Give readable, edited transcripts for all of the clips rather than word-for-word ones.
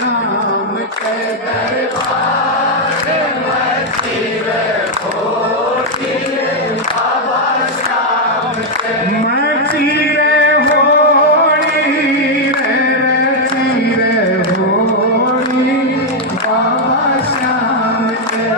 श्याम के दरबार में चिरे होती बाबा श्याम के मैं चिरे होनी रे चिरे होनी बाबा श्याम के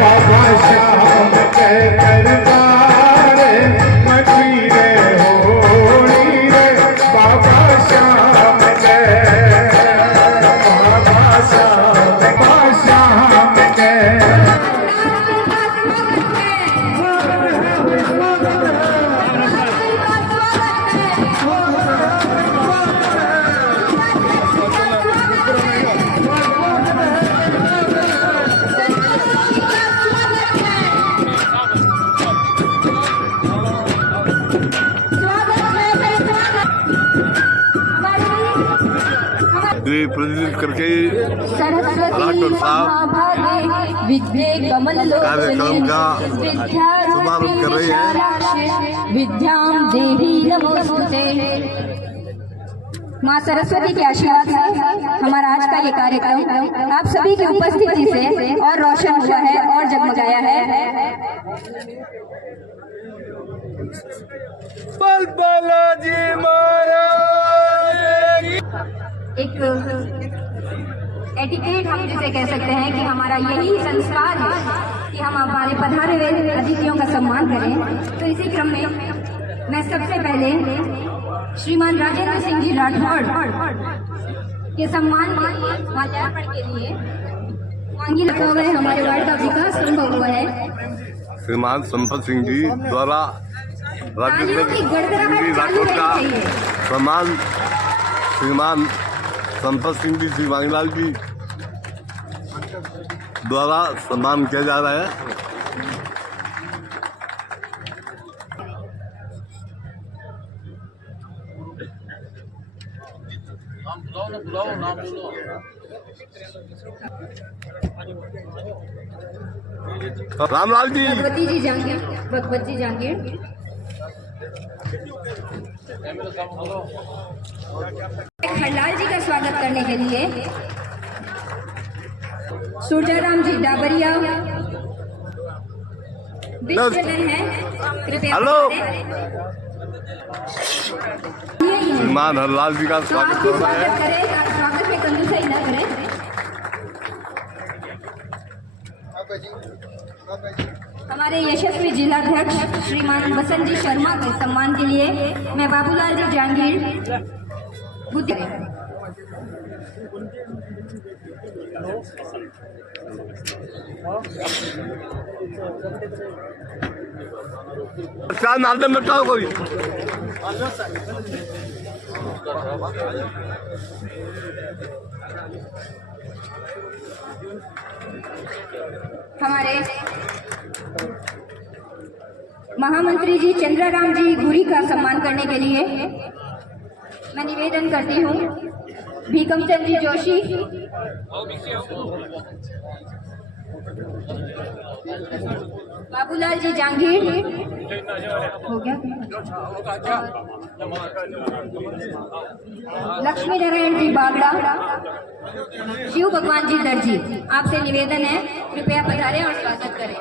बाबा श्याम के दरबार में चिरे होनी रे बाबा श्याम के बाबा श्याम के प्रतिनिधित्व करके सरस्वती विद्ये कमल कार्यक्रम का शुभारंभ कर रही है। विद्याम देवी नमोस्तुते। माँ सरस्वती के आशीर्वाद से हमारा आज का ये कार्यक्रम आप सभी की उपस्थिति से और रोशन हुआ है और जगमगाया है। बल बालाजी महाराज एक एटिकेट हम जिसे कह सकते हैं कि हमारा यही संस्कार है कि हम हमारे पधारे हुए अतिथियों का सम्मान करें। तो इसी क्रम में मैं सबसे पहले श्रीमान राजेंद्र सिंह जी राठौड़ के सम्मान माल्यार्पण के लिए मांगी लगा हुआ है। हमारे वार्ड का विकास संभव हुआ है। श्रीमान संपत सिंह जी द्वारा राजेंद्र सिंह जी राठौड़ का सम्मान श्रीमान संपत सिंह जी श्री मांगलाल जी द्वारा सम्मान किया जा रहा है। रामलाल जी भगवती जी जांगीर भगवत जी जांगीर खंडाल जी का स्वागत करने के लिए सूर्याराम जी डाबरिया विश्वजन है। कृपया हेलो श्रीमान हरलाल जी का स्वागत कर रहे हैं। करें स्वागत में कंजूसाई न करें। हमारे यशस्वी जिलाध्यक्ष श्रीमान बसंत जी शर्मा के सम्मान के लिए मैं बाबूलाल जी जांगीर बुद्धि क्या नाम में बताओ कोई हमारे महामंत्री जी चंद्राराम जी गुरी का सम्मान करने के लिए मैं निवेदन करती हूँ भीकम चंद जी जोशी, बाबूलाल जी जांगीर हो गया, लक्ष्मी नारायण जी बागड़ा, शिव भगवान जी दर्जी। आपसे निवेदन है कृपया पधारें और स्वागत करें।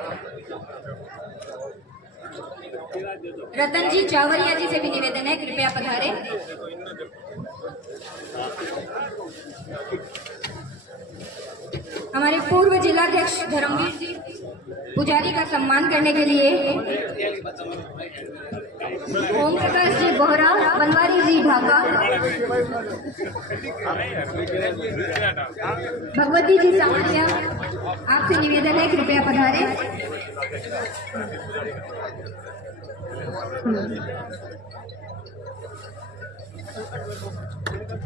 रतन जी चावरिया जी से भी निवेदन है कृपया पधारें। हमारे पूर्व जिलाध्यक्ष धर्मवीर जी पुजारी का सम्मान करने के लिए ओम प्रकाश जी बोहरा, बनवारी जी ढाका, भगवती जी सामरिया, आपसे निवेदन है कृपया पधारें।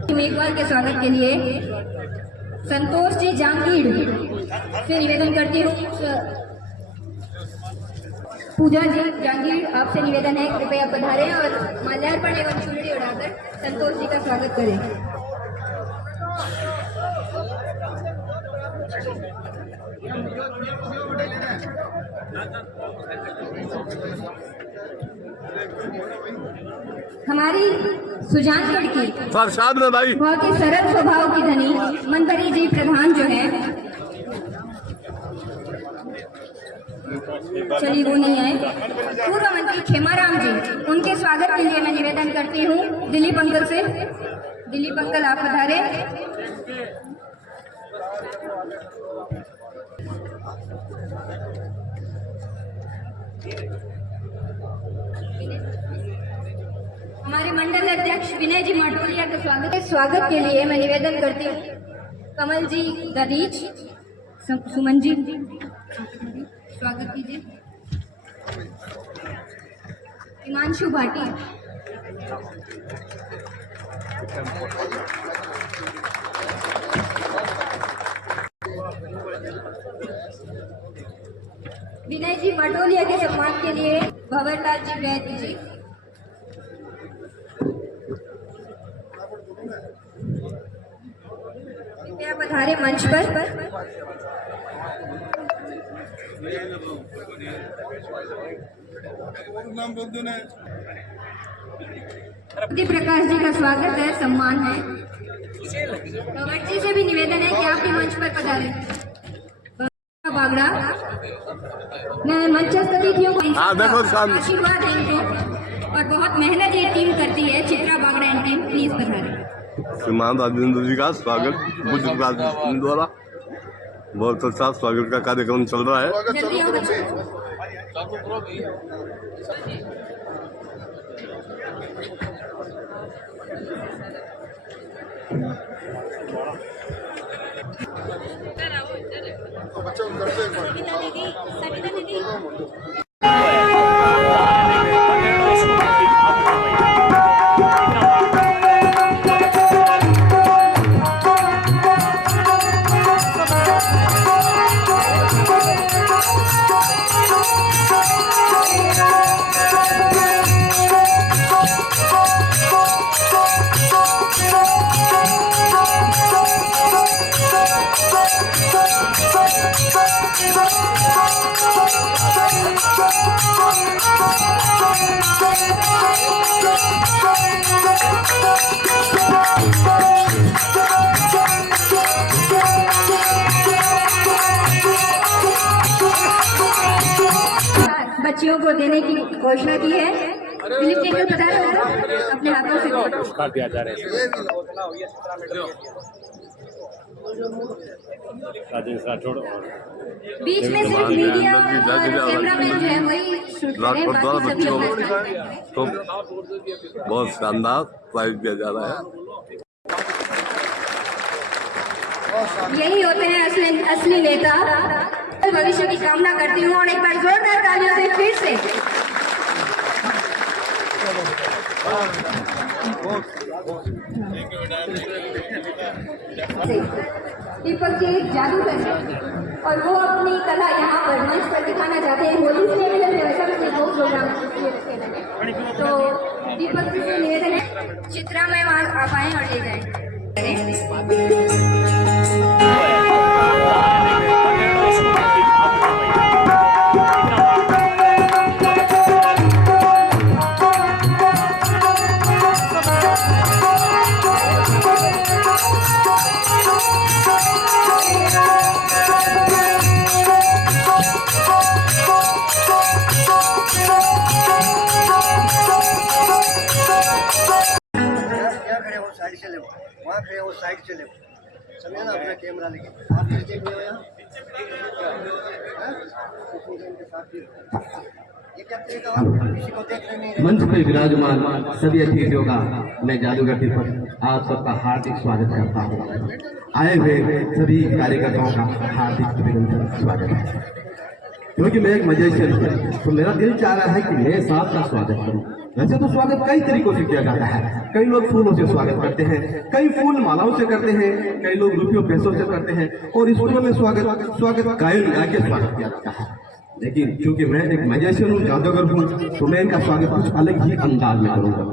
उम्मीदवार के स्वागत के लिए संतोष जी जांगीर से निवेदन करती हूँ। पूजा जी जांगीर, आपसे निवेदन है कृपया पधारें और माल्यार्पण एवं चुनरी उड़ाकर संतोष जी का स्वागत करें। हमारी सुजानगढ़ की सर शाद में भाई बहुत ही सरल स्वभाव की धनी मनपरी जी प्रधान जो है, चलिए वो नहीं आए, पूर्व मंत्री खेमाराम जी, उनके स्वागत के लिए मैं निवेदन करती हूँ दिलीप अंकल से। दिलीप अंकल आप पधारे। हमारे मंडल अध्यक्ष विनय जी मटोलिया के स्वागत के लिए मैं निवेदन करती हूँ कमल जी दरीच, सुमन जी स्वागत कीजिए। हिमांशु भाटी, विनय जी मटोलिया के सम्मान के लिए भंवरलाल जी वैद्य जी, कृपया पधारे मंच पर। प्रकाश जी का स्वागत है, सम्मान है। भगत जी से भी निवेदन है कि आप भी मंच पर पधारें। बागड़ा, मैं मंचस्थ अतिथियों को आशीर्वाद देंगे और बहुत मेहनत ये टीम करती है, Chitra Bagda and team, please पधारें। श्रीमान राजेंद्र जी का स्वागत बुद्ध प्रकाश जी द्वारा बहुत अच्छा स्वागत का कार्यक्रम चल रहा है। जल्दी आओ बच्चे। बच्चियों को देने की घोषणा की है। दिलीप जी को बता रहे हो अपने हाथों से पुरस्कार दिया जा रहा है। राजेश राठौड़ बीच में सिर्फ मीडिया और कैमरामैन जो है वही शूट करें, बाकी सभी अपना तो बहुत शानदार प्राइज दिया जा रहा है। यही होते हैं असली नेता। भविष्य की कामना करती हूँ और एक बार जोरदार तालियों से फिर से दीपक जी एक जादूगर है और वो अपनी कला यहाँ पर मंच पर दिखाना चाहते हैं। होली से वैसा भी दो प्रोग्राम रखे मैंने, तो दीपक जी से निवेदन है चित्रा में वहाँ आप आए और ले जाए। वहाँ खड़े हो, साइड चले समझे ना, अपना कैमरा लेके आप देख रहे हो यहाँ ये क्या करेगा, किसी को देखने नहीं। मंच पर विराजमान सभी अतिथियों का मैं जादूगर दीपक आप सबका हार्दिक स्वागत करता हूँ। आए हुए सभी कार्यकर्ताओं का हार्दिक अभिनंदन स्वागत है। क्योंकि मैं एक मजेशियन हूँ तो मेरा दिल चाह रहा है कि मैं साथ का स्वागत करूँ। वैसे तो स्वागत कई तरीकों से किया जाता है। कई लोग फूलों से स्वागत करते हैं, कई फूल मालाओं से करते हैं, कई लोग रुपयों पैसों से करते हैं और स्कूलों में स्वागत गायन गा के स्वागत किया जाता है। लेकिन क्योंकि मैं एक मजेशियन हूँ, जादूगर हूँ, तो मैं इनका स्वागत कुछ अलग ही अंदाज में करूँगा।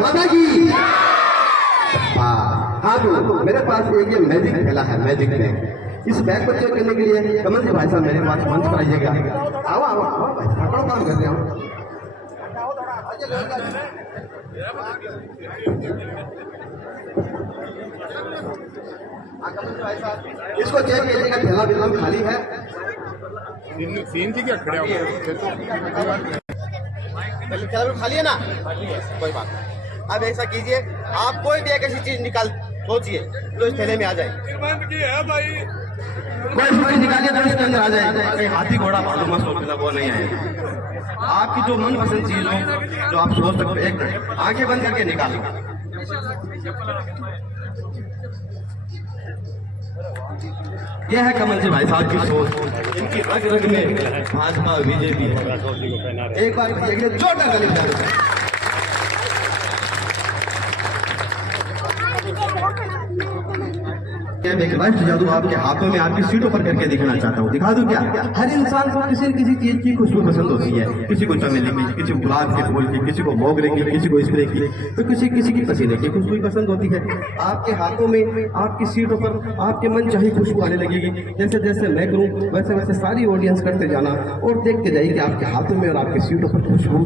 माता की हाँ तो मेरे पास एक ये मैजिक खेला है, मैजिक बैग। इस बैग को चेक करने के लिए कमल जी भाई साहब मेरे पास मंच पर आइएगा। आओ आओ आओ भाई साहब, बड़ा काम कर रहे हो। इसको चेक कीजिएगा, थैला बिल्कुल खाली है। सीन थी क्या खड़े हो थैला खाली है ना, कोई बात नहीं। अब ऐसा कीजिए, आप कोई भी एक ऐसी चीज निकाल सोचिए जो इस थैले में आ जाए। कोई चीज निकालिए तो इसके अंदर आ जाए। कहीं हाथी घोड़ा भालू मत सोचना, वो नहीं आएगा। आपकी जो मनपसंद चीज हो, जो आप सोच सकते हो, एक आंखें बंद करके निकालो। यह है कमल जी भाई साहब की सोच। इनकी रग रग में भाजपा बीजेपी है। एक बार देखिए, जोरदार ताली बजाइए। एक राष्ट्र जादू आपके हाथों में आपकी सीटों पर करके दिखाना चाहता हूँ। दिखा दूं क्या? हर इंसान को किसी न किसी चीज की खुशबू पसंद होती है। किसी को चमेली की, किसी को गुलाब के फूल की, किसी को मोगरे की, किसी को स्प्रे की, तो किसी की पसीने की खुशबू पसंद होती है। आपके हाथों में, आपकी सीटों पर आपके मन चाहे खुशबू आने लगेगी। जैसे जैसे मैं करूँ वैसे वैसे सारी ऑडियंस करते जाना और देखते जाइए कि आपके हाथों में और आपकी सीटों पर खुशबू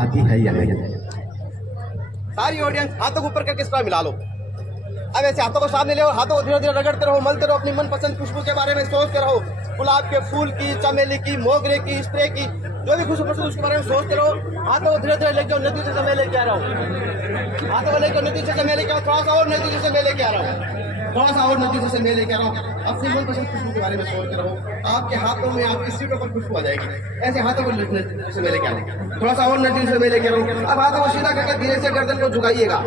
आती है या नहीं। सारी ऑडियंस हाथों को ऊपर करके इसका मिला लो। अब ऐसे हाथों को सामने ले, हाथों को धीरे धीरे रगड़ते रहो, मलते रहो, अपनी मनपसंद खुशबू के बारे में सोचते रहो। गुलाब के फूल की, चमेली की, मोगरे की, स्प्रे की, जो भी खुशबू पसंद उसके बारे में सोचते रहो। हाथों को धीरे धीरे लेके नतीजे से मैं लेके आ रहा हूँ। हाथों को लेकर नतीजे से मैं लेके आ रहा हूँ। थोड़ा सा और नतीजे से मैं लेके आ रहा हूँ। थोड़ा सा और नतीजे से मैं लेके आ रहा हूँ। अपनी मनपसंद खुशबू के बारे में सोचते रहो। आपके हाथों में, आपकी सीटों पर खुशबू आ जाएगी। ऐसे हाथों को नतीजे से मैं लेके आ रहा हूँ। थोड़ा सा और नतीजे से मैं लेके आ रहा हूँ। अब हाथों को सीधा करके धीरे से गर्दन को झुकाइएगा।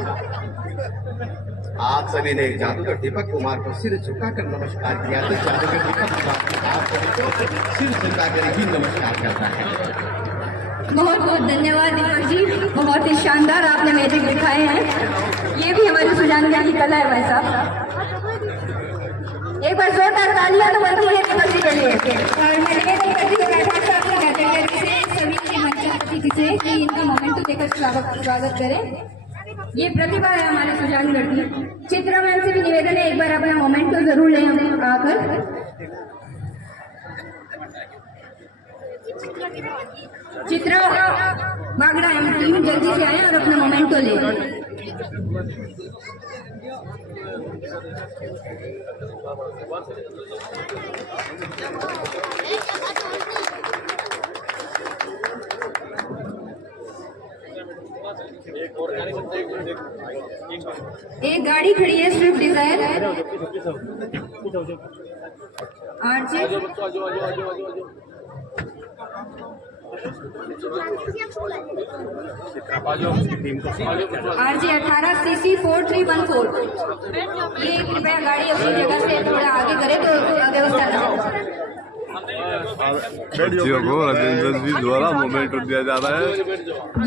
आप सभी ने जादूगर दीपक कुमार को सिर झुकाकर नमस्कार किया, तो जादूगर दीपक कुमार आपको सिर झुकाकर ही नमस्कार करता है। बहुत बहुत धन्यवाद दीपक जी, बहुत ही शानदार आपने मैजिक दिखाए हैं। ये भी हमारी सुजानगढ़ की कला है भाई साहब। एक बार जोरदार तालियां तो बनती है दीपक जी के लिए। और मैं निवेदन करती हूँ सभी मंच अतिथि से कि इनका मोमेंट तो देकर स्वागत करें। ये प्रतिभा है हमारे सुजानगढ़ की। चित्रा मैम से भी निवेदन है, एक बार अपना मोमेंट तो जरूर लें हम आकर। चित्रा मागड़ा एम टीम जल्दी से आए और अपना मोमेंट तो लें। एक गाड़ी खड़ी है स्विफ्ट डिजायर आरजे 18 CC 4314। ये कृपया गाड़ी अपनी जगह से थोड़ा आगे करे तो व्यवस्था ना। बच्चियों को राजेंद्र जी द्वारा मोमेंट दिया जा रहा है।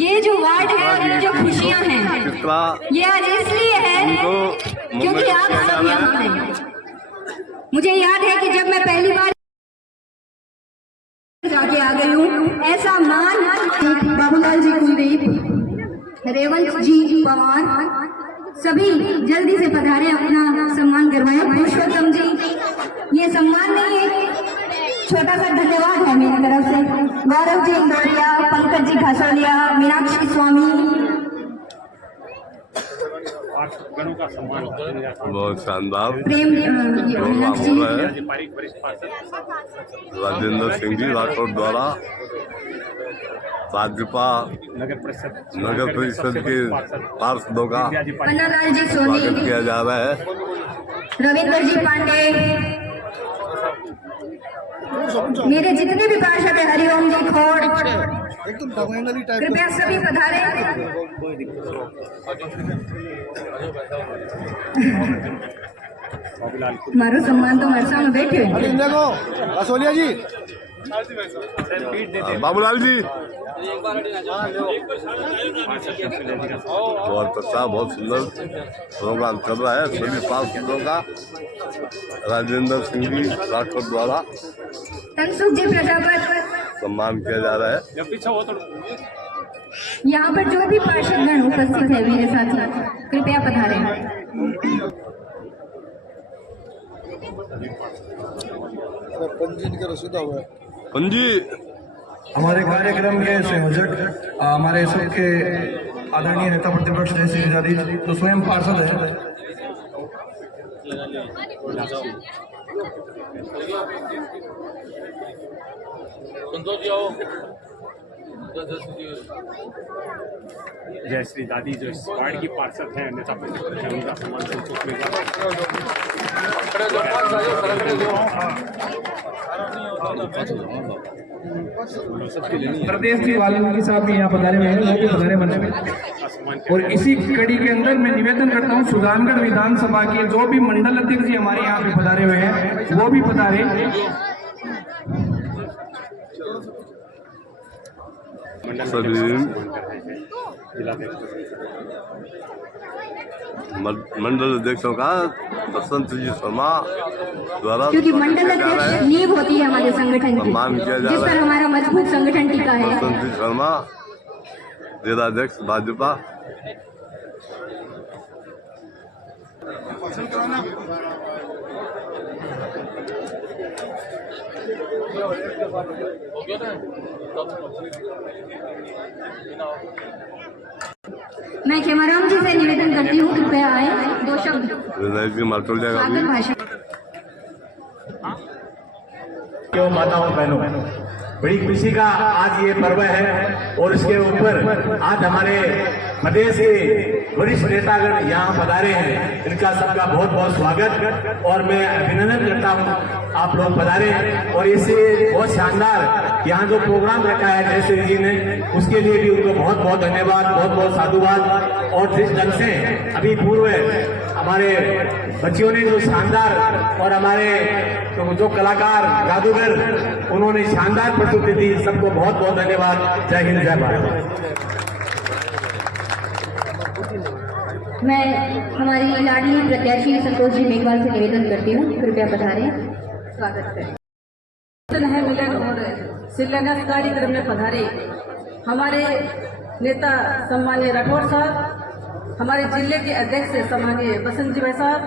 ये जो वार्ड है और जो खुशियाँ हैं ये आज इसलिए है क्योंकि आप सब यहाँ हैं। मुझे याद है कि जब मैं पहली बार जाके आ गई हूँ, ऐसा मान बाबूलाल जी कुलदीप, रेवंत जी पवार सभी जल्दी से पधारे, अपना सम्मान करवाए। पुरुषोत्तम जी, ये सम्मान नहीं है, छोटा सा धन्यवाद है मेरी तरफ से। गौरव जी इंदौरिया, पंकज जी घासोलिया, मीनाक्षी स्वामी, गणों का सम्मान बहुत शानदार प्रेम प्रोग्राम हो रहा है। पारिक वरिष्ठ पार्षद राजेंद्र सिंह जी राठौड़ द्वारा भाजपा नगर परिषद के पार्षदों का पन्नालाल जी सोनी, स्वागत किया जा रहा है। रविंद्र जी पांडे, मेरे जितने भी पार्षद है, हरिओम जी खोड़, कृपया सभी पधारे। मारो सम्मान तो मरसा में बैठे सोनिया जी बाबूलाल जी बहुत अच्छा, बहुत सुंदर प्रोग्राम चल रहा है। सभी पार्षदों का राजेंद्र सिंह जी राठौड़ द्वारा तनसुख जी प्रजापति, सम्मान किया जा रहा है। यहाँ पर जो भी पार्षदगण उपस्थित है मेरे साथी, कृपया पधारें। पंजी हमारे कार्यक्रम के संयोजक हमारे सबके आदरणीय नेता प्रतिपक्ष जय श्री आजादी जो स्वयं पार्षद है, जय श्री दादी जो इस वार्ड की पार्षद हैं, नेता प्रतिपक्ष हैं, उनका सम्मान संतोष प्रदेश जी वाल्मीकि साहब भी यहाँ पधारे हुए हैं, वो भी पधारे मंच में। और इसी कड़ी के अंदर मैं निवेदन करता हूँ सुजानगढ़ विधानसभा के जो भी मंडल अध्यक्ष जी हमारे यहाँ पे पधारे हुए हैं वो भी पधारे। मंडल अध्यक्षों का बसंत जी शर्मा द्वारा, क्योंकि मंडल अध्यक्ष नींव होती है हमारे संगठन की, सम्मान किया जा जिस रहा पर है। हमारा मजबूत संगठन टिका है। बसंत जी शर्मा जिलाध्यक्ष भाजपा। मैं खेमाराम जी से निवेदन करती हूँ, कृपया आए, दो शब्द विधायक जी माटोलिया का स्वागत भी भाषण। क्यों माताओं बहनों, बड़ी खुशी का आज ये पर्व है और इसके ऊपर आज हमारे प्रदेश के वरिष्ठ नेतागण यहाँ पधारे हैं। इनका सबका बहुत बहुत स्वागत और मैं अभिनंदन करता हूँ आप लोग पधारे। और इसे बहुत शानदार यहाँ जो प्रोग्राम रखा है जयश्री जी ने, उसके लिए भी उनको बहुत बहुत धन्यवाद, बहुत बहुत साधुवाद। और जिस ढंग से अभी पूर्व हमारे बच्चियों ने जो शानदार और हमारे जो कलाकार जादूगर उन्होंने शानदार प्रस्तुति दी, सबको बहुत बहुत धन्यवाद। जय हिंद, जय भारत। मैं हमारी लाडली प्रत्याशी संतोष जी मेघवाल से निवेदन करती हूँ, कृपया पधारें, स्वागत करें। है मिलन और शिलान्यास कार्यक्रम में पधारे हमारे नेता सम्मानीय राठौड़ साहब, हमारे जिले के अध्यक्ष सम्मानीय बसंत जी भाई साहब,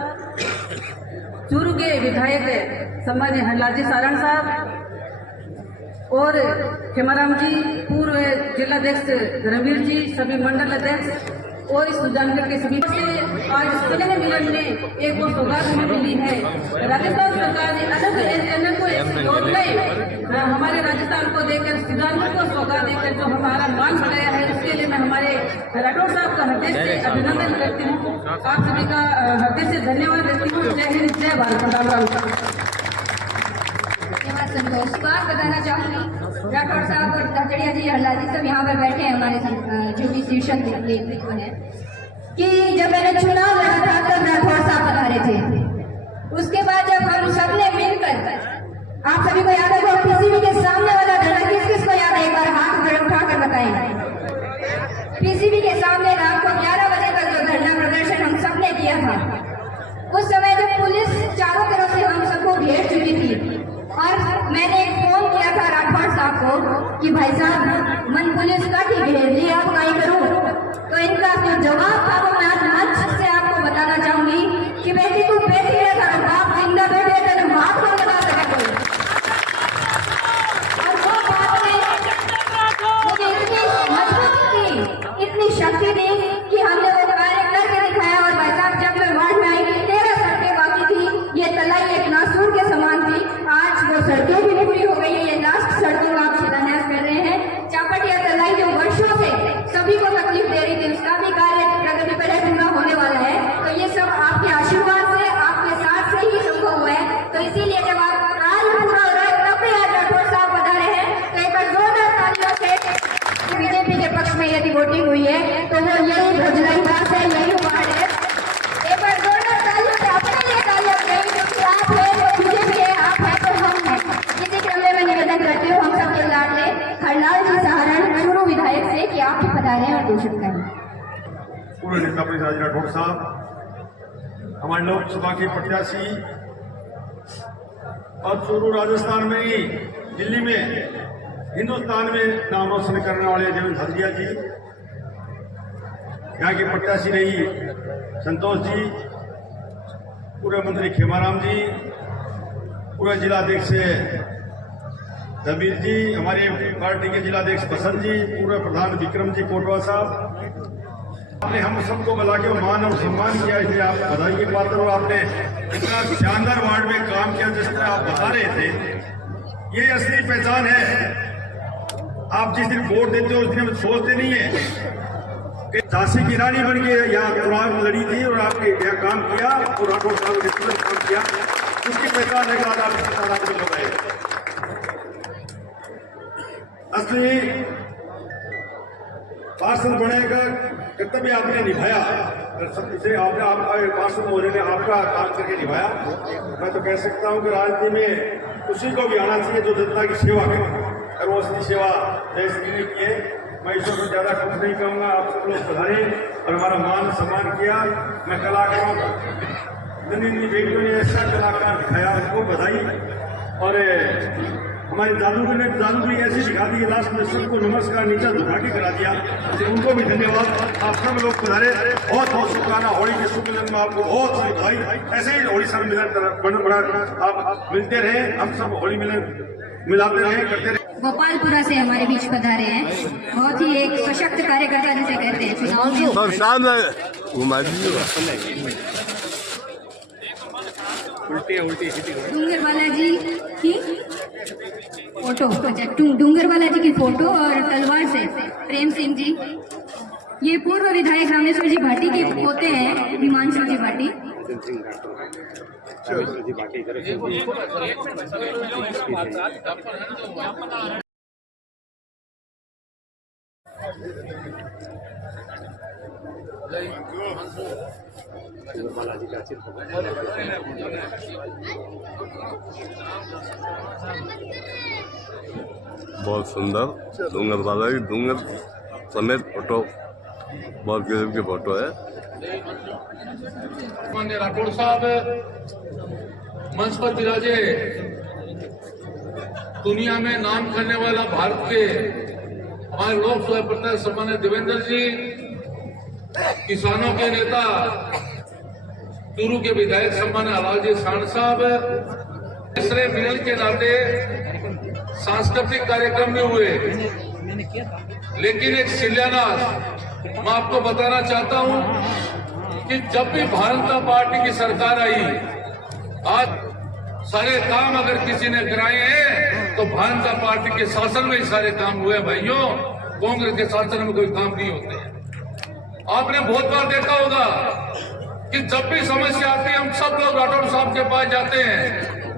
चूरू के विधायक सम्मानीय हरलाल जी सारण साहब और खेमाराम जी, पूर्व जिलाध्यक्ष धर्मवीर जी, सभी मंडल अध्यक्ष और इस सुजानगढ़ के सभी से आज स्नेह मिलन में एक वो सौगात हमें मिली है। राजस्थान सरकार ने अलग को ऐसी योजनाएं हमारे राजस्थान को देकर सुजानगढ़ को सौगात देकर जो हमारा मान बढ़ाया है, उसके लिए मैं हमारे राठौड़ साहब का हृदय से अभिनंदन करती हूँ। आप सभी का हृदय से धन्यवाद देती हूँ। जय हिंद, जय भारत। संतोष बात बताना चाहूंगी, राठौड़ साहब और धचड़िया जी, हल्ला जी सब यहाँ पर बैठे हैं हमारे जो भी शीर्षक नेतृत्व है, कि जब मैंने चुनाव लड़ा था तब राठौड़ साहब पधारे थे। उसके बाद जब हम सबने मिलकर, आप सभी को याद है वो पीसीबी के सामने वाला धरना, किस किस को याद है, एक बार हाथ उठाकर बताएं। पीसीबी के सामने रात को 11 बजे तक जो धरना प्रदर्शन हम सबने किया था, उस समय जब पुलिस चारों तरफ से हम सबको घेर चुकी थी और मैंने एक फोन किया था राठौड़ साहब को कि भाई साहब मन पुलिस का ठीक घेर लिया, अब क्या करूं। तो इनका जो जवाब था वो मैं आज मंच से आपको बताना चाहूंगी कि बेटी तू बैठी है, तेरा बाप जिंदा बैठे, तेरे बाप को बता सके कोई। और वो बात ने मुझे इतनी मजबूत थी, इतनी शक्ति दी कि हमने वो कार्य करके दिखाया। और भाई साहब यदि वोटिंग हुई है तो वो यही भोजनाई बात है, यही वार्ड है। एक बार जोरदार तालियों से अपने लिए तालियां बजाइए, क्योंकि आप है तो बीजेपी है, आप है तो हम हैं। इसी क्रम में मैं निवेदन करती हूँ हम सबके लाडले हरलाल जी सहारण चुरू विधायक से कि आप भी पधारें और घोषित करें। पूर्व नेता प्रतिनिधि राठौड़ साहब, हमारे लोकसभा के प्रत्याशी और चूरू राजस्थान में ही, दिल्ली में, हिंदुस्तान में नाम रोशन करने वाले देवेंद्र हल्दिया जी, यहाँ के प्रत्याशी रही संतोष जी, पूर्व मंत्री खेमाराम जी, पूर्व जिलाध्यक्ष दबीर जी, हमारे पार्टी के जिलाध्यक्ष बसंत जी, पूर्व प्रधान विक्रम जी कोटवा साहब, आपने हम सबको बुला के मान और सम्मान किया, इसलिए आप बधाई के पात्र हो। आपने इतना शानदार वार्ड में काम किया जिस तरह आप बता रहे थे, ये असली पहचान है। आप जिस दिन वोट देते हो उस दिन हम सोचते नहीं है कि झांसी की रानी बन के यहाँ चुनाव लड़ी थी और आपके यहाँ काम किया और राठौड़ साहब ने तुरंत काम किया, उसकी पहचान है कि आज आप हो गए। असली पार्षद बनेगा कर्तव्य आपने निभाया, सबसे आपने आपका पार्षद महोदय ने आपका काम करके निभाया। मैं तो कह सकता हूं कि राजनीति में उसी को भी आना चाहिए जो जनता की सेवा करे, और वो असली सेवा देश के लिए किए। मैं ईश्वर को ज्यादा कुछ नहीं कहूँगा, आप सब लोग पधारे और हमारा मान सम्मान किया। मैं कलाकारों नन्ही बेटियों ने ऐसा कलाकार दिखाया, उनको बधाई। और हमारे जादूगरी ऐसी दिखा दी, लास्ट में सबको नमस्कार नीचा झुका के करा दिया, उनको भी धन्यवाद। आप सब लोग पधारे, बहुत बहुत शुक्राना। होली के शुभ मिलन में आपको बहुत सी बधाई। ऐसे ही होली सब मिलन बड़ा आप मिलते रहे, हम सब होली मिलन मिलाते रहे, करते रहे। गोपालपुरा से हमारे बीच पधारे हैं, बहुत ही एक सशक्त कार्यकर्ता जिसे कहते हैं चुनाव डूंगर बालाजी की फोटो, अच्छा डूंगर बालाजी की फोटो और तलवार से प्रेम सिंह जी, ये पूर्व विधायक रामेश्वर जी भाटी के पोते हैं, हिमांशु जी भाटी। बहुत सुंदर डूंगर बालाजी, डूंगर समेत फोटो, बहुत गजब की फोटो है। माननीय राठौड़ साहब मंच पर विराजे, दुनिया में नाम करने वाला भारत के हमारे लोकसभा प्रत्याशी सम्मानिय देवेंद्र जी, किसानों के नेता चूरू के विधायक सम्मानिय हरलाल जी सहारण साहब, तीसरे मिलन के नाते सांस्कृतिक कार्यक्रम में हुए, लेकिन एक शिलान्यास मैं आपको बताना चाहता हूं कि जब भी भारतीय जनता पार्टी की सरकार आई, आज सारे काम अगर किसी ने कराए हैं तो भारतीय जनता पार्टी के शासन में ही सारे काम हुए भाइयों, कांग्रेस के शासन में कोई काम नहीं होते। आपने बहुत बार देखा होगा कि जब भी समस्या आती है हम सब लोग राठौड़ साहब के पास जाते हैं,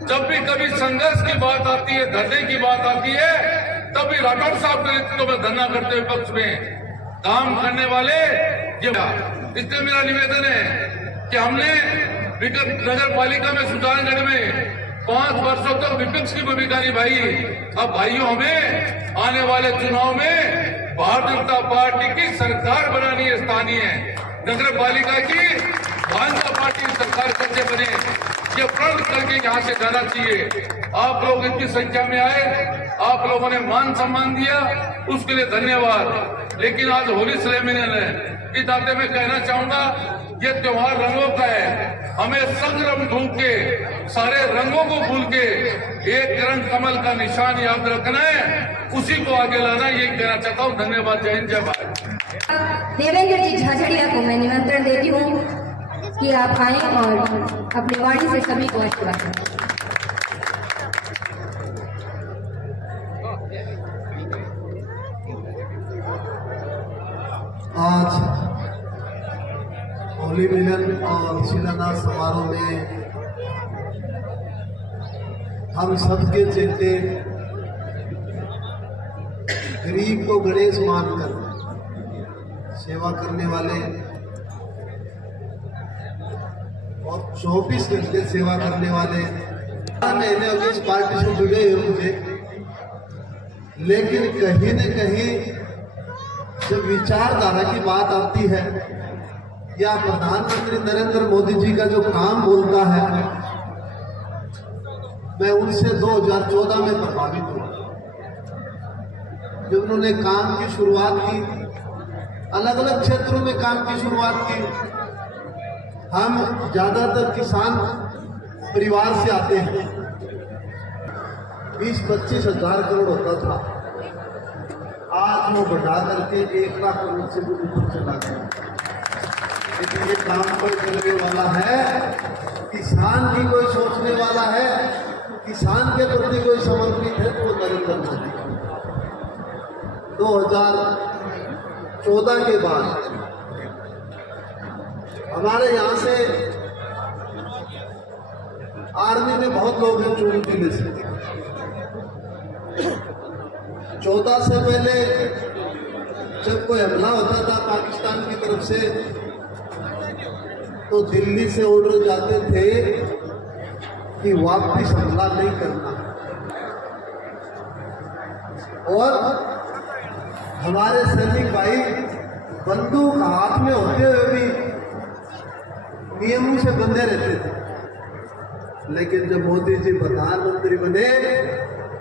जब भी कभी संघर्ष की बात आती है, धरने की बात आती है, तभी राठौड़ साहब के नेतृत्व में धरना करते हुए पक्ष में काम करने वाले। इसलिए मेरा निवेदन है कि हमने नगर पालिका में सुजानगढ़ में 5 वर्षों तक विपक्ष की भूमिका निभाई। अब भाइयों हमें आने वाले चुनाव में भारतीय जनता पार्टी की सरकार बनानी है, स्थानीय नगर पालिका की भारतीय जनता पार्टी की सरकार कैसे बने, ये प्रण करके यहाँ से जाना चाहिए। आप लोग इतनी संख्या में आए, आप लोगों ने मान सम्मान दिया, उसके लिए धन्यवाद। लेकिन आज होली सेरेमनी है, इस नाते में कहना चाहूंगा ये त्योहार रंगों का है, हमें संग रंग ढूंढ के सारे रंगों को भूल के एक रंग कमल का निशान याद रखना है, उसी को आगे लाना, ये कहना चाहता हूँ। धन्यवाद, जय हिंद, जय भारत। देवेंद्र जी झाझड़िया को मैं निमंत्रण देती हूँ कि आप आए और अपनी वाणी से सभी को आशीर्वाद दें। आज होली मिलन और शिलान्यास समारोह में हम सबके चेते गरीब को गणेश मानकर सेवा करने वाले और 24 घंटे सेवा करने वाले मैंने इस पार्टी से जुड़े हुए मुझे, लेकिन कहीं न कहीं जब विचारधारा की बात आती है या प्रधानमंत्री नरेंद्र मोदी जी का जो काम बोलता है, मैं उनसे 2014 में प्रभावित हुआ। जब उन्होंने काम की शुरुआत की, अलग अलग क्षेत्रों में काम की शुरुआत की। हम ज्यादातर किसान परिवार से आते हैं। 20-25 हजार करोड़ होता था, आज वो बढ़ा करके 1 लाख करोड़ से भी ऊपर चला गया। लेकिन ये काम कोई करने वाला है, किसान की कोई सोचने वाला है, किसान के प्रति कोई समर्पित है, तो नरेंद्र मोदी। 2014 के बाद हमारे यहाँ से आर्मी में बहुत लोग हैं चुरू जिले से। 14 से पहले जब कोई हमला होता था पाकिस्तान की तरफ से, तो दिल्ली से ऑर्डर जाते थे कि वापस हमला नहीं करना, और हमारे सैनिक भाई बंदूक हाथ में होते हुए भी नियमों से बंधे रहते थे। लेकिन जब मोदी जी प्रधानमंत्री बने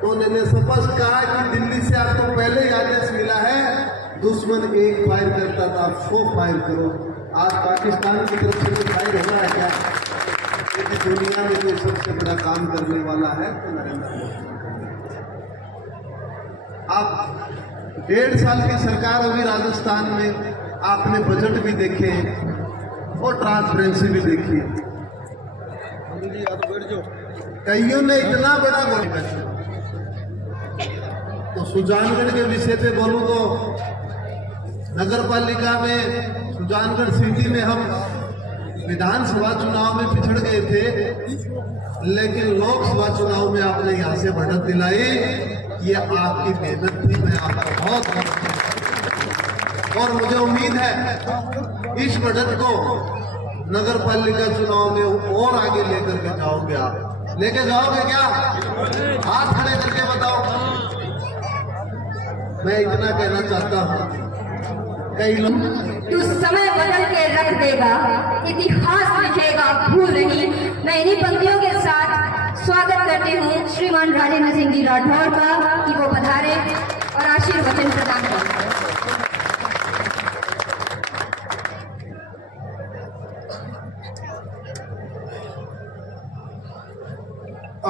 तो उन्होंने स्पष्ट कहा कि दिल्ली से आपको पहले ही आदेश मिला है, दुश्मन 1 फायर करता था, आप 100 फायर करो। आज पाकिस्तान की तरफ से कोई फायर हो रहा है क्या? यदि दुनिया में कोई सबसे बड़ा काम करने वाला है तो नरेंद्र मोदी। आप 1.5 साल की सरकार अभी राजस्थान में, आपने बजट भी देखे और ट्रांसपेरेंसी भी देखी। कईयों ने इतना बड़ा घोटाला, तो सुजानगढ़ के विषय पे बोलूं तो नगर पालिका में सुजानगढ़ सिटी में हम विधानसभा चुनाव में पिछड़ गए थे, लेकिन लोकसभा चुनाव में आपने यहाँ से बढ़त दिलाई। ये आपकी मेहनत थी, मैं आपका बहुत और मुझे उम्मीद है इस बढ़त को नगर पालिका चुनाव में और आगे लेकर के जाओगे। आप लेके जाओगे क्या? हाथ खड़े करके बताओ। मैं इतना कहना चाहता हूँ, कई लोग तू समय बदल के रख देगा, इतिहास लिखेगा भूल नहीं। मैं इन्हीं पंक्तियों के साथ स्वागत करती हूँ श्रीमान राजेंद्र सिंह जी राठौर का कि वो पधारे और आशीर्वचन प्रदान करें।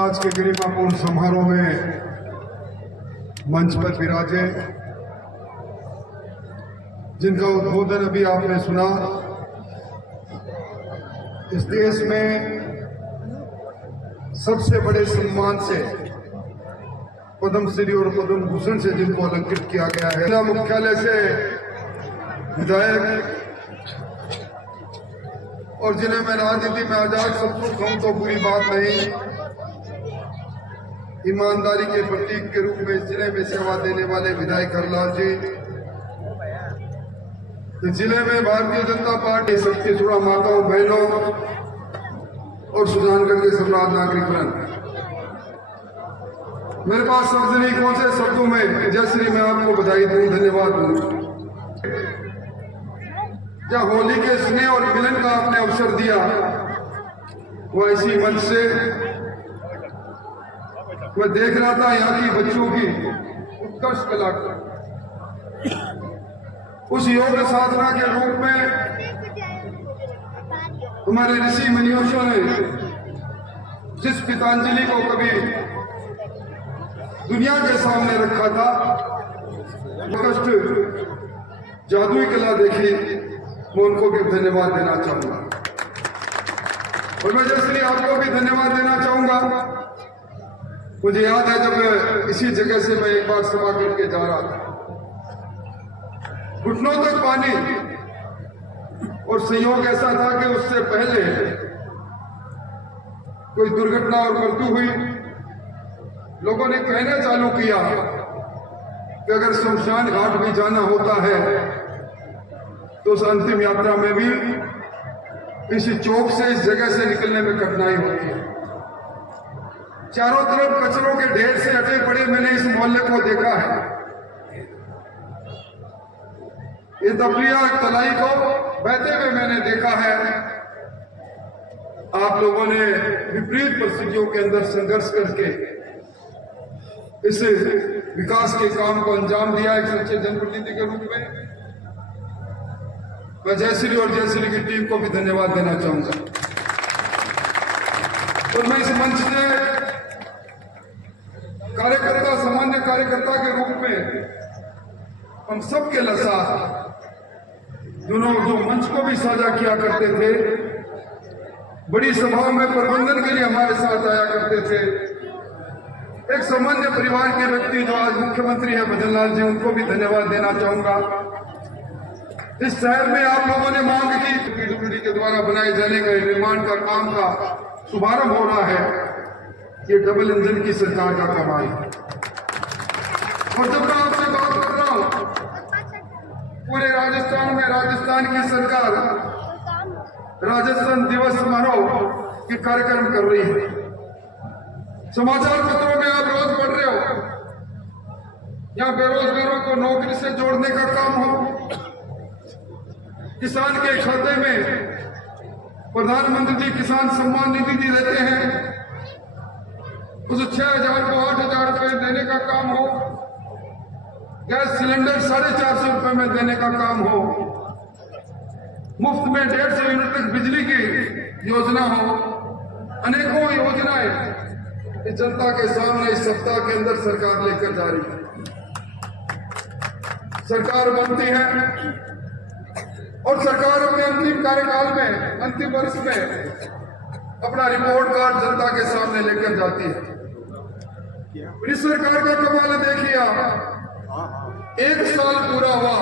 आज के गरिमापूर्ण समारोह में मंच पर विराजे, जिनका उद्बोधन अभी आपने सुना। इस देश में सबसे बड़े सम्मान से पद्मश्री और पद्म भूषण से जिनको अलंकृत किया गया है, जिला मुख्यालय से विधायक, और जिन्हें मैं राजनीति में आजाद शत्रु कहूं तो बुरी बात नहीं, ईमानदारी के प्रतीक के रूप में इस जिले में सेवा देने वाले विधायक हरलाल जी, इस जिले में भारतीय जनता पार्टी सबकी सुड़ा माताओं बहनों और सुजानगढ़ के सम्राट नागरिकगण, मेरे पास शब्द नहीं, कौन से शब्दों में जय श्री मैं आपको बधाई दूं, धन्यवाद दूं। जब होली के स्नेह और मिलन का आपने अवसर दिया, वो ऐसी मंच से मैं देख रहा था यहाँ की बच्चों की उत्कर्ष कला, उस योग साधना के रूप में हमारे ऋषि मुनियों ने जिस पितांजलि को कभी दुनिया के सामने रखा था, कष्ट जादुई कला देखी, मैं उनको भी धन्यवाद देना चाहूंगा। और मैं जैसे आपको भी धन्यवाद देना चाहूंगा। मुझे याद है जब इसी जगह से मैं एक बार सभा करके जा रहा था, घुटनों तक पानी, और संयोग ऐसा था कि उससे पहले कोई दुर्घटना और मृत्यु हुई। लोगों ने कहना चालू किया कि अगर शमशान घाट भी जाना होता है तो उस अंतिम यात्रा में भी इसी चौक से, इस जगह से निकलने में कठिनाई होती है। चारों तरफ कचरों के ढेर से अटे पड़े मैंने इस मोहल्ले को देखा है। ये दबलिया तलाई को बहते हुए मैंने देखा है। आप लोगों ने विपरीत परिस्थितियों के अंदर संघर्ष करके इस विकास के काम को अंजाम दिया एक सच्चे जनप्रतिनिधि के रूप में। मैं जयश्री और जयश्री की टीम को भी धन्यवाद देना चाहूंगा। और मैं इस मंच से कार्यकर्ता, सामान्य कार्यकर्ता के रूप में हम सबके साथ जो मंच को भी साझा किया करते थे, बड़ी सभाओं में प्रबंधन के लिए हमारे साथ आया करते थे, एक सामान्य परिवार के व्यक्ति जो आज मुख्यमंत्री है भजन लाल जी, उनको भी धन्यवाद देना चाहूंगा। इस शहर में आप लोगों ने मांग की पीडब्ल्यूडी के द्वारा बनाए जाने का निर्माण का काम का शुभारंभ हो रहा है। ये डबल इंजन की सरकार का कमाल है। और जब मैं आपसे बात कर रहा हूं, पूरे राजस्थान में राजस्थान की सरकार राजस्थान दिवस समारोह के कार्यक्रम कर रही है। समाचार पत्रों में आप रोज पढ़ रहे हो, यहाँ बेरोजगारों को नौकरी से जोड़ने का काम हो, किसान के खाते में प्रधानमंत्री जी किसान सम्मान निधि देते हैं, उस 6,000 को 8,000 रुपए देने का काम हो, गैस सिलेंडर 450 रुपए में देने का काम हो, मुफ्त में 150 यूनिट तक बिजली की योजना हो, अनेकों योजनाएं इस जनता के सामने इस सप्ताह के अंदर सरकार लेकर जा रही है। सरकार बनती है और सरकार अपने अंतिम कार्यकाल में, अंतिम वर्ष में अपना रिपोर्ट कार्ड जनता के सामने लेकर जाती है। इस सरकार का कमाल देखिए आप, 1 साल पूरा हुआ,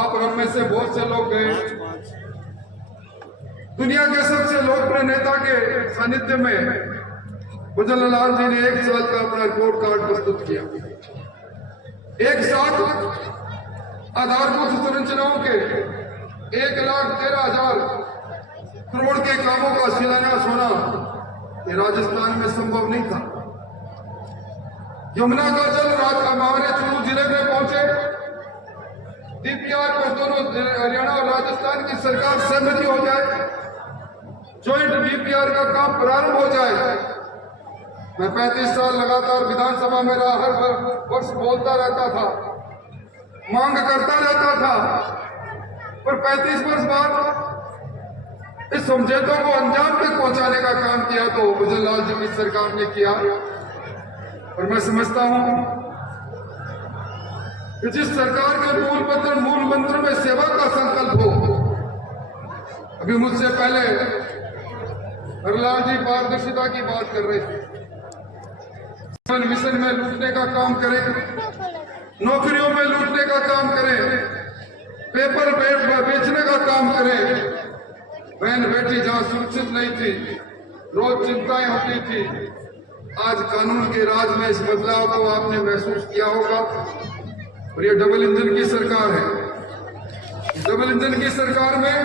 आप हम में से बहुत से लोग गए दुनिया के सबसे लोकप्रिय नेता के सानिध्य में, भजन लाल जी ने 1 साल का अपना रिपोर्ट कार्ड प्रस्तुत किया। एक साथ आधारभूत संरचनाओं के 1,13,000 करोड़ के कामों का शिलान्यास होना ये राजस्थान में संभव नहीं था। यमुना का जल हमारे चूरू जिले में पहुंचे, डीपीआर पर दोनों हरियाणा और राजस्थान की सरकार सहमति हो जाए, ज्वाइंट डीपीआर का काम प्रारंभ हो जाए। मैं 35 साल लगातार विधानसभा में रहा, हर वर्ष बोलता रहता था, मांग करता रहता था, पर 35 वर्ष बाद इस समझौतों को अंजाम तक पहुंचाने का काम किया तो भजन लाल जी की सरकार ने किया। और मैं समझता हूं कि जिस सरकार के मूल मंत्र में सेवा का संकल्प हो, अभी मुझसे पहले हरलाल जी पारदर्शिता की बात कर रहे थे, मिशन में लूटने का काम करें, नौकरियों में लूटने का काम करें, पेपर बेचने का काम करें। बहन बेटी जहां सुरक्षित नहीं थी, रोज चिंताएं होती थी, आज कानून के राज में इस बदलाव को आपने महसूस किया होगा। और ये डबल इंजन की सरकार है। डबल इंजन की सरकार में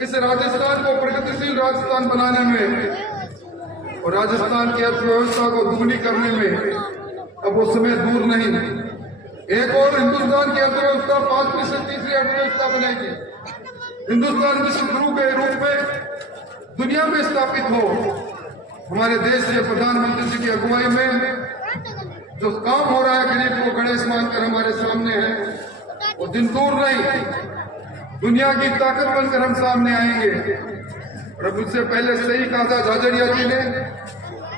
इस राजस्थान को प्रगतिशील राजस्थान बनाने में और राजस्थान की अर्थव्यवस्था को दुगनी करने में अब वो समय दूर नहीं। एक और हिंदुस्तान की अर्थव्यवस्था 5% तीसरी अर्थव्यवस्था बनेगी। हिंदुस्तान विश्व गुरु के रूप में दुनिया में स्थापित हो। हमारे देश के प्रधानमंत्री जी की अगुवाई में जो काम हो रहा है, गरीब को गणेश मानकर हमारे सामने है, वो दिन दूर नहीं, दुनिया की ताकत बनकर हम सामने आएंगे। और मुझसे पहले सही कहा था झाझड़िया जी ने,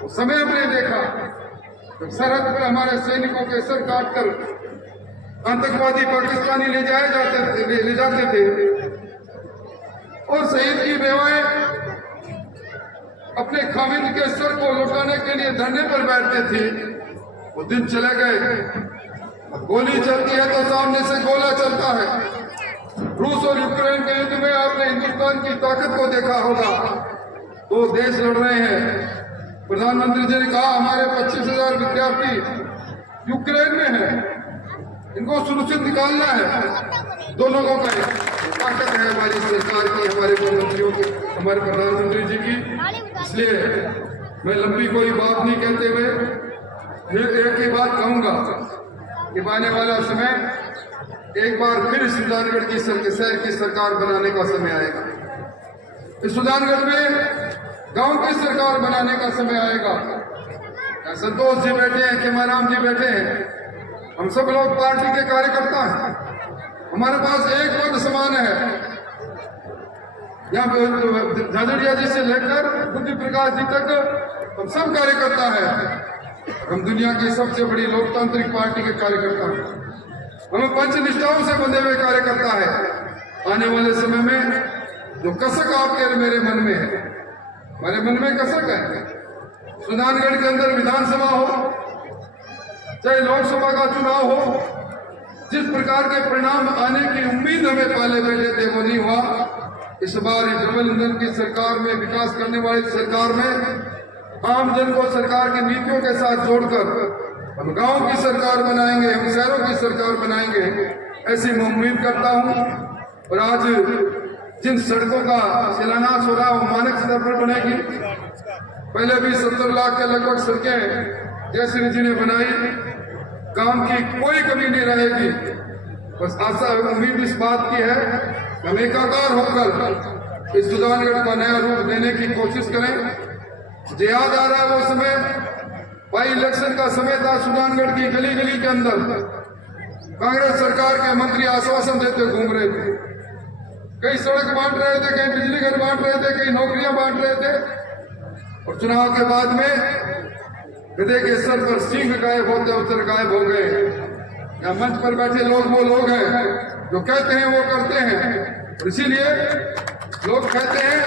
वो समय हमने देखा तो सरहद पर हमारे सैनिकों के सर काटकर आतंकवादी पाकिस्तानी ले जाते थे और शहीद की बेवाएं अपने खामिद के सर को लौटाने के लिए धरने पर बैठते थे। वो दिन चले गए। गोली चलती है तो सामने से गोला चलता है। रूस और यूक्रेन के युद्ध में आपने हिंदुस्तान की ताकत को देखा होगा। 2 देश लड़ रहे हैं। प्रधानमंत्री जी ने कहा हमारे 25,000 विद्यार्थी यूक्रेन में हैं, इनको सुनिश्चित निकालना है। दो लोगों का ताकत है हमारी सरकार की, हमारे मुख्यमंत्रियों की, हमारे प्रधानमंत्री जी की। इसलिए मैं लंबी कोई बात नहीं कहते हुए फिर एक ही बात कहूंगा कि आने वाला समय एक बार फिर सुजानगढ़ की शहर की सरकार बनाने का समय आएगा। इस सुजानगढ़ में गांव की सरकार बनाने का समय आएगा। संतोष जी बैठे हैं, खेमाराम जी बैठे हैं, हम सब लोग पार्टी के कार्यकर्ता हैं। हमारे पास एक पद समान है। यहाँ झाझड़िया जी से लेकर बुद्धि प्रकाश जी तक हम सब कार्यकर्ता हैं। हम दुनिया की सबसे बड़ी लोकतांत्रिक पार्टी के कार्यकर्ता हैं। हमें पंचनिष्ठाओं से बंधे हुए कार्यकर्ता है। आने वाले समय में जो कसक आपके मेरे मन में है, हमारे मन में कसक है। सुजानगढ़ के अंदर विधानसभा हो चाहे लोकसभा का चुनाव हो, जिस प्रकार के परिणाम आने की उम्मीद हमें पहले बैठे थे वो नहीं हुआ। इस बार डबल इंजन की सरकार में, विकास करने वाली सरकार में आम जन को सरकार की नीतियों के साथ जोड़कर हम गांव की सरकार बनाएंगे, हम शहरों की सरकार बनाएंगे, ऐसी मैं उम्मीद करता हूं। और आज जिन सड़कों का शिलान्यास हो रहा है वो मानक स्तर पर बनेगी। पहले भी 70 लाख के लगभग सड़कें जयश्री जी ने बनाई, काम की कोई कमी नहीं रहेगी। बस आशा उम्मीद इस बात की है हम एकाकार होकर इस सुजानगढ़ का नया रूप देने की कोशिश करें। मुझे याद आ रहा है वो समय, बाई इलेक्शन का समय था। सुजानगढ़ की गली गली के अंदर कांग्रेस सरकार के मंत्री आश्वासन देते घूम रहे थे। कई सड़क बांट रहे थे, कहीं बिजली घर बांट रहे थे, कई नौकरियां बांट रहे थे। और चुनाव के बाद में गधे के सर पर सिंह गायब होते अवसर गायब हो गए। यहाँ मंच पर बैठे लोग वो लोग हैं जो कहते हैं वो करते हैं। और इसीलिए लोग कहते हैं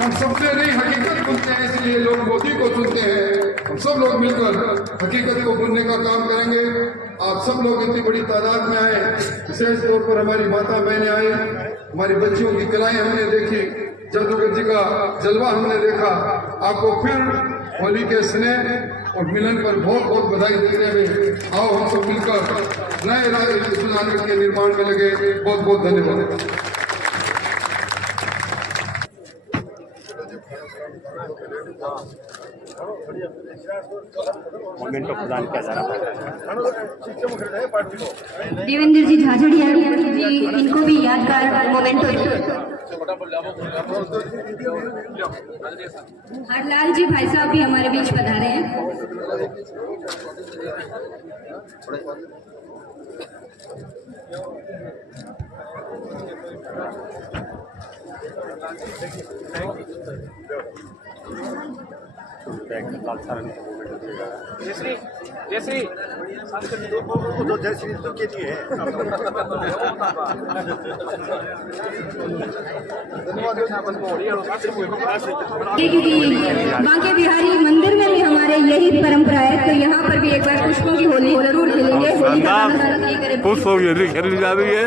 हम सबसे नहीं हकीकत बुनते हैं, इसलिए लोग मोदी को चुनते हैं। हम सब लोग मिलकर हकीकत को बुनने का काम करेंगे। आप सब लोग इतनी बड़ी तादाद में आए, विशेष तौर पर हमारी माता बहनें आई, हमारी बच्चियों की कलाएं हमने देखी, जादूगर जी का जलवा हमने देखा। आपको फिर होली के स्नेह और मिलन पर बहुत बहुत बधाई देते हुए आओ हम सब मिलकर नए सुजानगढ़ के निर्माण में लगे। बहुत बहुत धन्यवाद। मोमेंटो प्रदान किया जा रहा है। देवेंद्र जी झाझड़िया जी, इनको भी यादगार मोमेंटो। हरलाल जी भाई साहब भी हमारे बीच पधारे हैं। जयश्री जयश्री तो जयश्री तो के लिए है। क्योंकि बांके बिहारी मंदिर में भी हमारे यही परंपरा है, तो यहाँ पर भी एक बार पुष्पों की होली जरूर खेलेंगे। होली का पुष्प होली खेली जा रही है।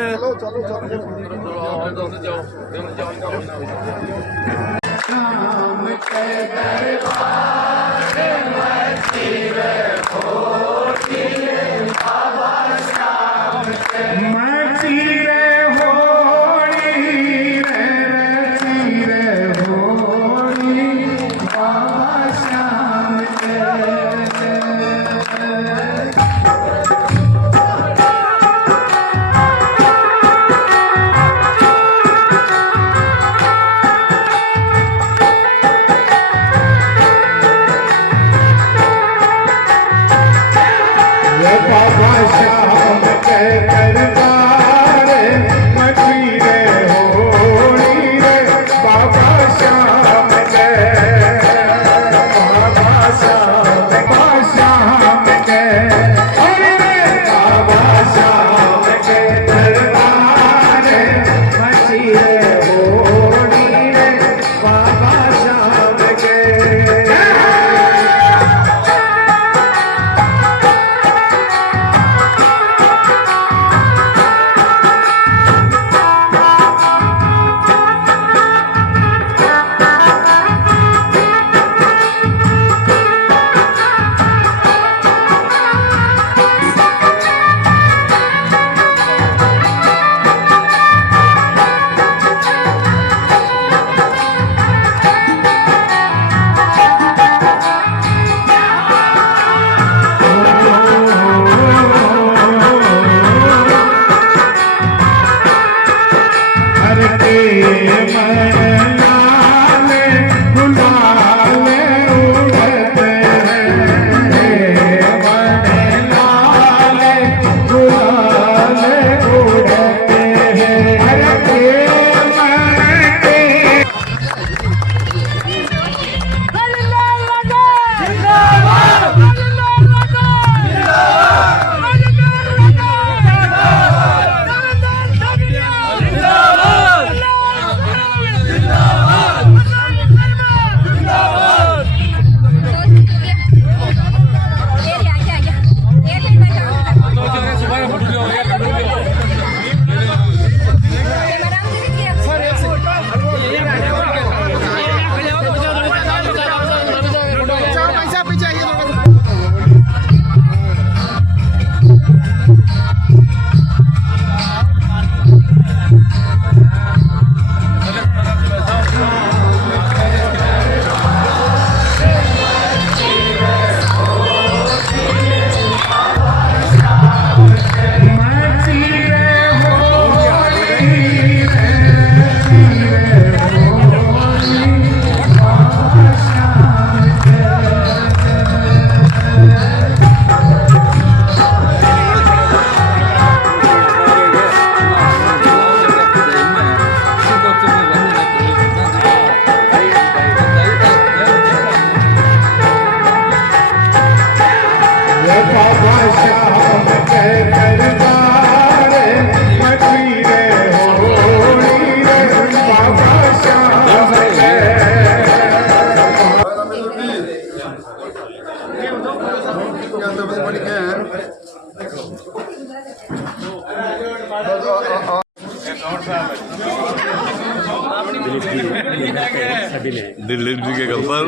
दिलीप जी के घर पर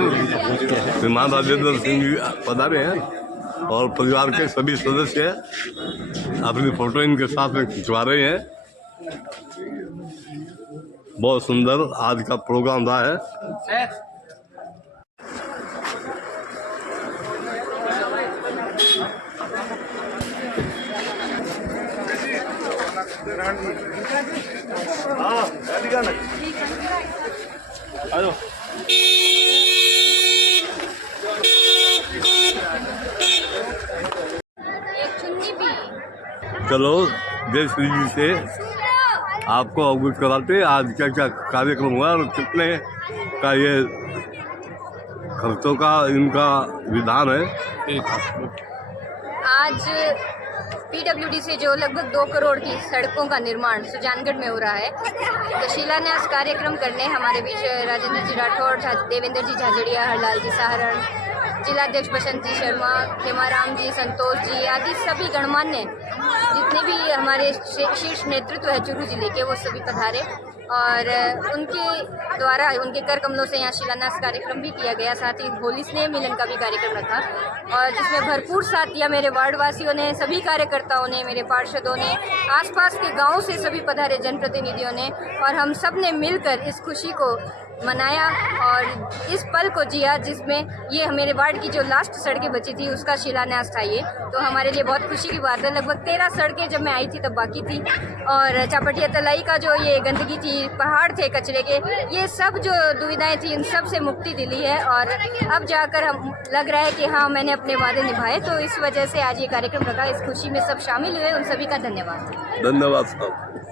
श्रीमान राजेंद्र सिंह जी पधारे हैं और परिवार के सभी सदस्य अपनी फोटो इनके साथ में खिंचवा रहे हैं। बहुत सुंदर आज का प्रोग्राम रहा है। चलो जय श्री जी से आपको अवगत कराते आज क्या क्या कार्यक्रम हुआ और कितने का ये खर्चों का इनका विधान है। आज पीडब्ल्यूडी से जो लगभग 2 करोड़ की सड़कों का निर्माण सुजानगढ़ में हो रहा है, तो शिलान्यास कार्यक्रम करने हमारे बीच राजेंद्र जी राठौड़, देवेंद्र जी झाझड़िया, हरलाल जी साहरण, जिलाध्यक्ष बसंत जी शर्मा, खेमाराम जी, संतोष जी आदि सभी गणमान्य जितने भी हमारे शीर्ष नेतृत्व है चूरू जिले के, वो सभी पधारे और उनके द्वारा उनके कर कमलों से यहाँ शिलान्यास कार्यक्रम भी किया गया। साथ ही होली स्नेह मिलन का भी कार्यक्रम रखा और जिसमें भरपूर साथ दिया मेरे वार्ड वासियों ने, सभी कार्यकर्ताओं ने, मेरे पार्षदों ने, आसपास के गाँव से सभी पधारे जनप्रतिनिधियों ने और हम सब ने मिलकर इस खुशी को मनाया और इस पल को जिया जिसमें ये मेरे वार्ड की जो लास्ट सड़कें बची थी उसका शिलान्यास था। ये तो हमारे लिए बहुत खुशी की बात है। लगभग 13 सड़कें जब मैं आई थी तब बाकी थी और चापटिया तलाई का जो ये गंदगी थी, पहाड़ थे कचरे के, ये सब जो दुविधाएं थी उन सब से मुक्ति दिली है और अब जाकर हम लग रहा है कि हाँ मैंने अपने वादे निभाए। तो इस वजह से आज ये कार्यक्रम रखा, इस खुशी में सब शामिल हुए, उन सभी का धन्यवाद। धन्यवाद साहब।